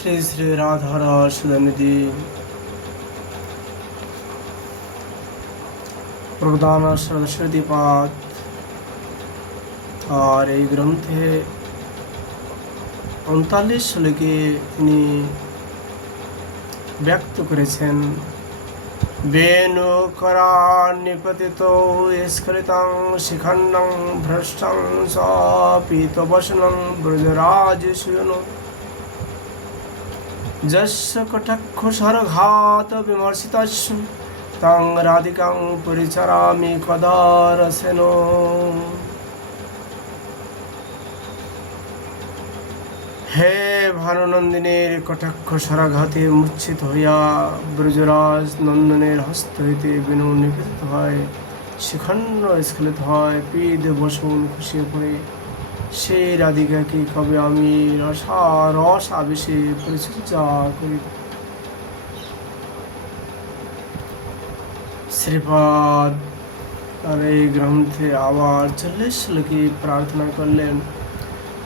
শ্রী শ্রী রাধারস সুধনিধি প্রদান সরস্বতীপাদ। আর এই গ্রন্থে 39 শ্লোকে তিনি ব্যক্ত করেছেন বেণু করান্নিপতিত স্খলিতং শিখণ্ডং ভ্রষ্টং সপীতবসনং ব্রজরাজ সুয়ন যস্য কটাক্ষসরঘাত বিমর্শিতস্য তং রাধিকাং পরিচরামি কদা রসেন। হে ভানুনন্দিনীর কটাক্ষ সরাঘাতে মূর্ছিত হইয়া ব্রজরাজ নন্দনের হস্ত হইতে বেণু নিপতিত হয়, শিখণ্ড স্খলিত হয়, পীদ বসন খুশিয়ে পড়ে সেই রাধিকাকে কবে আমি রস আবেশে পরিচর্যা করি। শ্রীপাদ আর এই গ্রন্থে আবার 40 শ্লোকে প্রার্থনা করলেন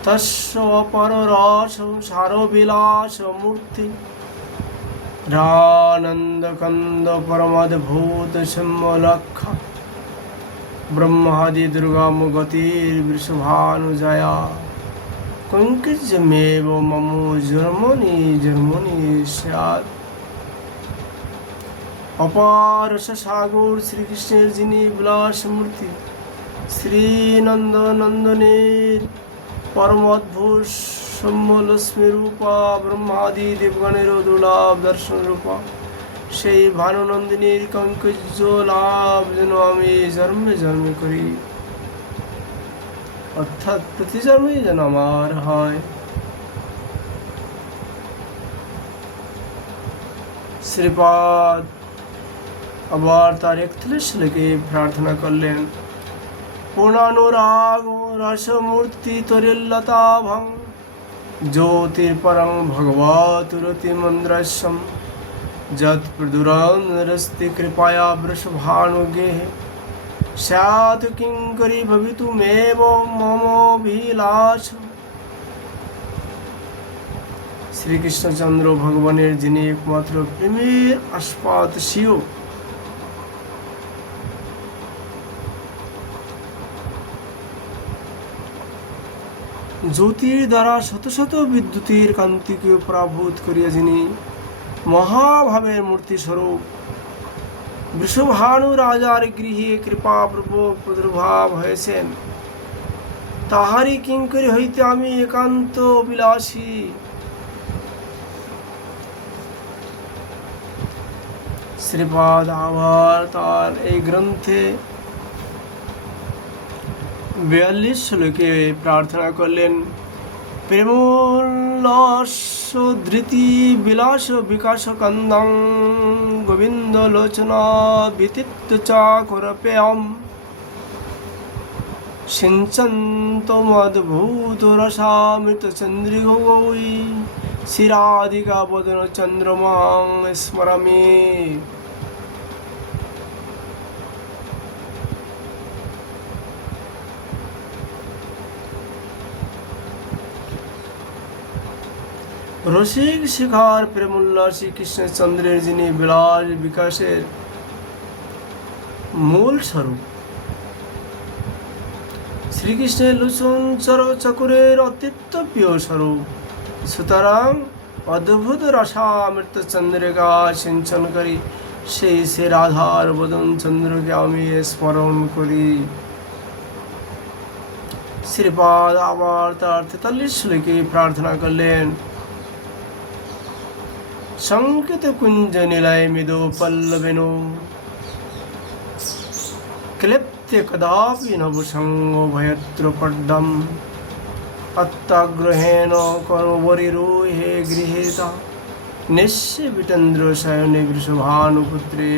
তস্য অপর রস সারবিলাস মূর্তি রানন্দ কন্দ পরমদ্ভুত সম্মলক্ষ ব্রহ্মাদি দুর্গম গতির বৃষভানুজয়া কঙ্কিজমেব মম জন্মনি জন্মনি স্যাৎ। অপার সাগর শ্রীকৃষ্ণের যিনি বিলাস মূর্তি, শ্রীনন্দ নন্দনের পরম অদ্ভুত সৌম্যলক্ষ্মী রূপা, ব্রহ্মাদি দেবগণের দুর্লভ দর্শন রূপা, সেই ভানুনন্দিনীর কঙ্কজ লাভ যেন আমি জন্মে জন্মে করি, অর্থাৎ প্রতি জন্মেই যেন আমার হয়। শ্রীপাদ আবার তার 41 শ্লোকে প্রার্থনা করলেন পূর্ণানুরাগ রসমূর্তি তরিল্লতাভং জ্যোতির্পরং ভগবতুরতি মন্দ্রস্যম যৎ প্রদুরস্তি কৃপয়া বৃষভানুগেহ স্যাৎ কিঙ্করি ভবিতুমেব মমভিলাষ। শ্রীকৃষ্ণচন্দ্র ভগবানের যিনি একমাত্র প্রেমের আস্পাদ শিও, জ্যোতির দ্বারা শত শত বিদ্যুতের কান্তিকে পরাভূত করিয়া যিনি মহাভাবের মূর্তি স্বরূপ বৃষভানু রাজার গৃহে কৃপাপূর্বক প্রাদুর্ভাব হয়েছেন, তাহারই কিঙ্করী হইতে আমি একান্ত অভিলাষী। শ্রীপাদ আবার তার এই গ্রন্থে 42 শ্লোকে প্রার্থনা করলেন প্রেমোল্লাস ধৃতি বিলাস বিকাশ কন্দং গোবিন্দ লোচনা বিতিত্ব চাকরপেয়ম সিঞ্চন্ত মদ্ভূত রসামৃত চন্দ্রিগৌই শ্রীরাধিকা বদন চন্দ্রমাং স্মরামি। রসিক শিখার প্রেমোল্লাসী কৃষ্ণচন্দ্রের যিনি বিলাস বিকাশের মূল স্বরূপ, শ্রীকৃষ্ণের লোচন চকরের অতীত প্রিয় স্বরূপ, সুতরাং অদ্ভুত রসামৃত চন্দ্রিকা সিঞ্চনকারী সেই সে রাধার বদন চন্দ্রকে আমি স্মরণ করি। শ্রীপাদ আবার তার 43 শ্লোকে প্রার্থনা করলেন সংকিত কুঞ্জ নিলয় মৃদু পল্লবেনু ক্লিপ্তে কদাপি নভসঙ্গ ভয়ত্র পড্ডম অত্যাগ্রহেণ করবরিরোহে গৃহীতা নিঃস্য বিটেন্দ্র শয়নে বৃষভানুপুত্রে।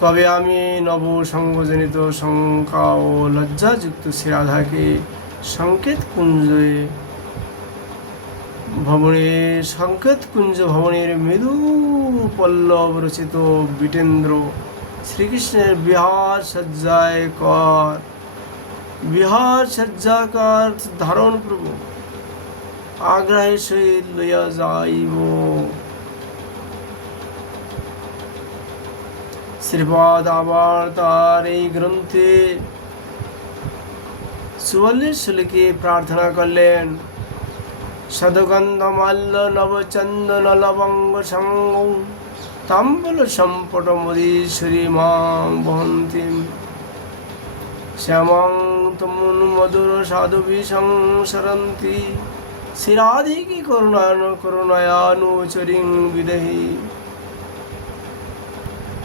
কবে আমি নব সঙ্গজনিত শঙ্কা ও লজ্জাযুক্ত শ্রী রাধাকে সংকেত কুঞ্জ ভবনের মৃদু পল্লব রচিত বিটেন্দ্র শ্রীকৃষ্ণের বিহার সজ্জাকার ধারণ প্রভু আগ্রহের সহিত লইয়া যাইব। শ্রীপাদ আবার তার এই গ্রন্থে 44 শ্লোকে প্রার্থনা করলেন, সদগন্ধ মাল্য নবচন্দন লবঙ্গ সঙ্গ তাম্বল সম্পট মদীশ্বরী মাং বহন্তি শ্যামং তমুন মধুর সাধুভি সংসরন্তি শ্রীরাধিকি করুণায়ানুচরিং বিদেহি।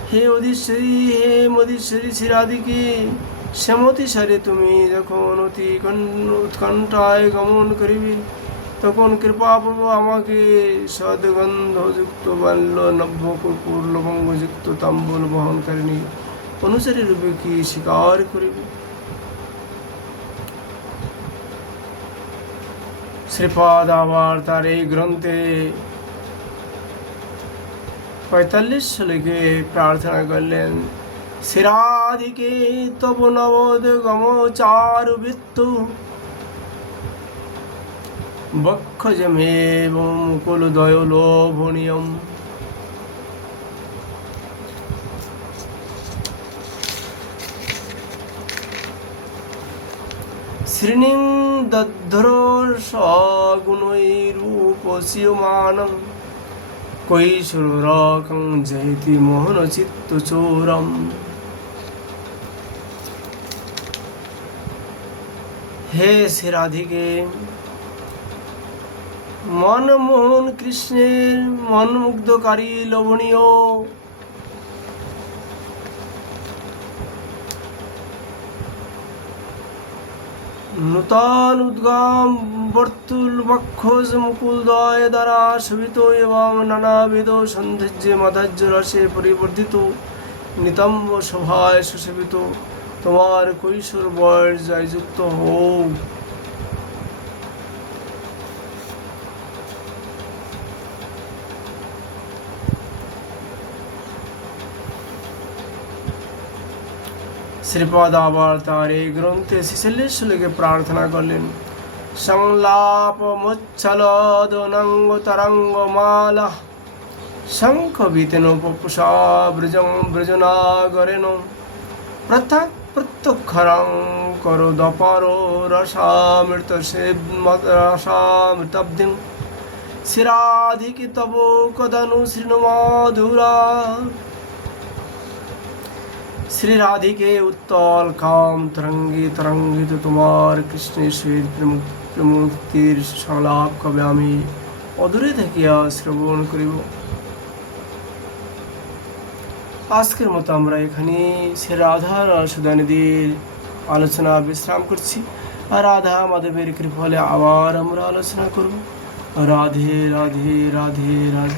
হে অধীশ্বরী, হে মদীশ্বরী শ্রীরাধিকে, শ্যামতী সারে তুমি যখন অতি উৎকণ্ঠায় গমন করিবে, তখন কৃপাপূর্ব আমাকে সদগন্ধযুক্ত বাল্য নব্য কর্পূর লবঙ্গযুক্ত তাম্বুল বহনকারিণী অনুসারী রূপে কি স্বীকার করিবে। শ্রীপাদ আবার তার এই গ্রন্থে 45 শ্লোকে প্রার্থনা করলেন, শ্রীরাধিকে তব নবোদ গমচারু বৃত্ত বক্ষজমেব মুকুলদয় লোভনীয়ম। শ্রীনিং দদ্ধর সগুণৈরূপস্যমানং কৈশোরকং জয়তি মোহন চিত্তচোরম। হে শ্রীরাধিকে, মনমোহন কৃষ্ণের মনমুগ্ধকারী লোভনীয় নূতন উদ্গম বর্তুল বক্ষজ মুকুলদয় দ্বারা শোভিত এবং নানাবিধ সৌন্দর্যে মাধুর্য রসে পরিবর্ধিত নিতম্ব শোভায় সুশোভিত তোমার কৈশোর বয়স জয়যুক্ত হোক। শ্রীপাদ আবার তার এই গ্রন্থে 46 শ্লোকে প্রার্থনা করলেন, সংলাপ মুচ্ছলদনঙ্গ তরঙ্গ মালা শঙ্খ বিতেন পপুষা ব্রজনাগরেণ পৃথক প্রত্যক্ষরং করো দপার রসামৃতব্ধিং শ্রীরাধিকি তব কদনু শৃণু মধুরা। শ্রীরাধিকে উত্তল কাম তরঙ্গিত তোমার কৃষ্ণের সহিত প্রেমমুক্তির সংলাপ কবে আমি অদূরে থাকিয়া শ্রবণ করিব। আজকের মতো আমরা এখানে শ্রী রাধা সুধানিধির আলোচনা বিশ্রাম করছি, আর রাধা মাধবের কৃপা হলে আবার আমরা আলোচনা করব। রাধে রাধে রাধে রাধে।